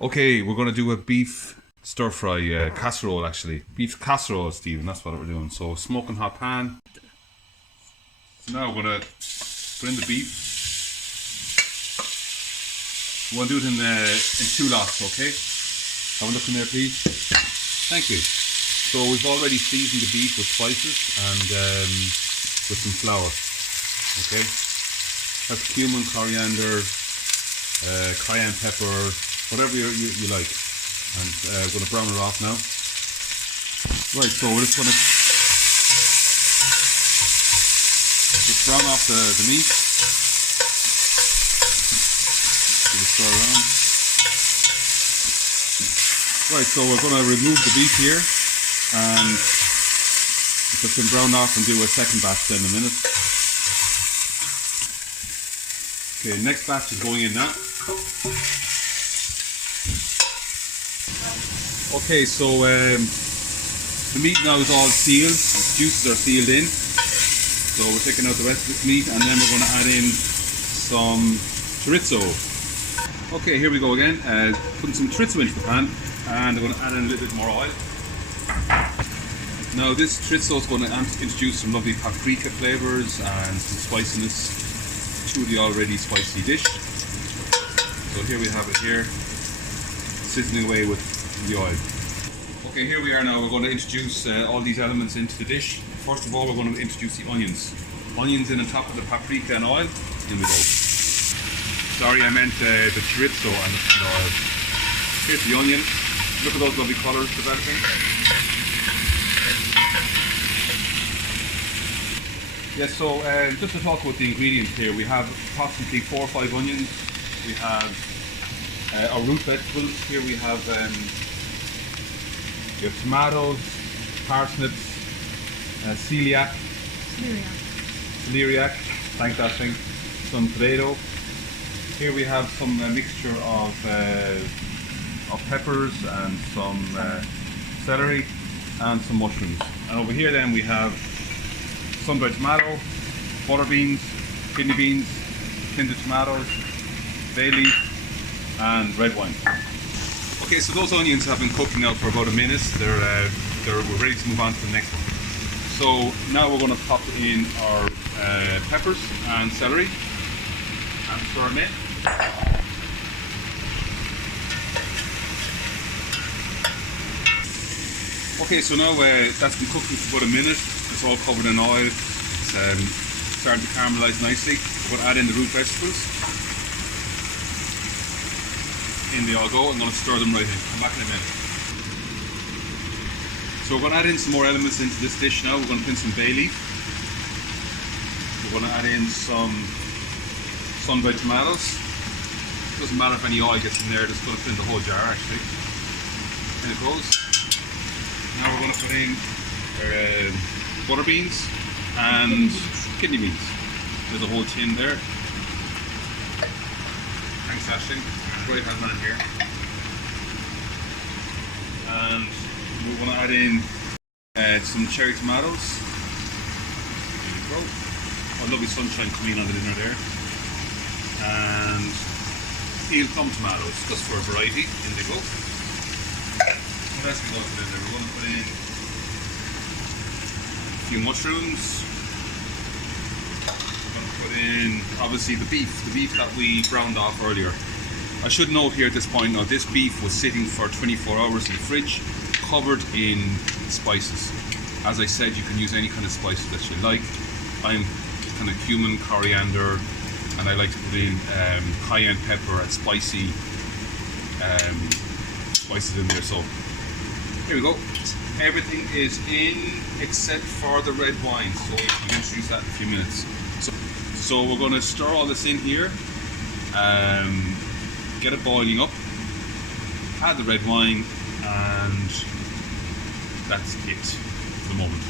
Okay, we're going to do a beef stir fry casserole actually. Beef casserole, Stephen, that's what we're doing. So, smoking hot pan. So now we're going to put in the beef. We're going to do it in two lots, okay? Have a look in there, please. Thank you. So we've already seasoned the beef with spices and with some flour, okay? That's cumin, coriander, cayenne pepper, whatever you like. And we're going to brown it off now. Right, so we're just going to brown off the meat. Give it a stir around. Right, so we're going to remove the beef here and it's been browned off and do a second batch then in a minute. Okay, next batch is going in now. Okay, so the meat now is all sealed, the juices are sealed in. So we're taking out the rest of this meat and then we're going to add in some chorizo. Okay, here we go again, putting some chorizo into the pan and I'm going to add in a little bit more oil. Now this chorizo is going to introduce some lovely paprika flavours and some spiciness to the already spicy dish. So here we have it here, sizzling away with the oil. Okay, here we are now. We're going to introduce all these elements into the dish. First of all, we're going to introduce the onions. Onions in on top of the paprika and oil. In we go. Sorry, I meant the chorizo and the oil. Here's the onion. Look at those lovely colours developing. Yes, so just to talk about the ingredients here, we have approximately 4 or 5 onions. We have our root vegetables. Here we have tomatoes, parsnips, celeriac, thanks Ashling, some potato. Here we have some mixture of peppers and some celery and some mushrooms. And over here then we have sun-dried tomato, butter beans, kidney beans, tinned tomatoes, bay leaf and red wine. Okay, so those onions have been cooking now for about a minute. We're ready to move on to the next one. So now we're going to pop in our peppers and celery and stir them in. Okay, so now that's been cooking for about a minute. It's all covered in oil. It's starting to caramelise nicely. We're going to add in the root vegetables. In they all go. I'm going to stir them right in. Come back in a minute. So we're going to add in some more elements into this dish now. We're going to put in some bay leaf. We're going to add in some sun-dried tomatoes. Doesn't matter if any oil gets in there, just going to put in the whole jar actually. In it goes. Now we're going to put in our butter beans and kidney beans. There's a whole tin there. Thanks Ashling. Great has man here. And we're going to add in some cherry tomatoes. There you go. Oh, lovely sunshine coming in on the dinner there. And peeled plum tomatoes, just for a variety. In they go. What else we got in there? We're going to put in a few mushrooms. We're going to put in obviously the beef that we browned off earlier. I should note here at this point now, this beef was sitting for 24 hours in the fridge, covered in spices. As I said, you can use any kind of spices that you like. I'm kind of cumin, coriander, and I like to put in cayenne pepper and spicy spices in there. So here we go. Everything is in except for the red wine. So we'll introduce that in a few minutes. So we're going to stir all this in here. Get it boiling up, add the red wine, and that's it for the moment.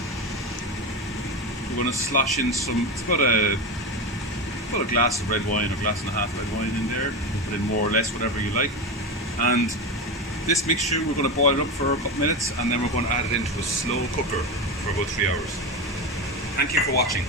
We're going to slosh in some, it's about a glass of red wine, or glass and a half red wine in there. You can put in more or less, whatever you like. And this mixture, we're going to boil it up for a couple minutes, and then we're going to add it into a slow cooker for about 3 hours. Thank you for watching.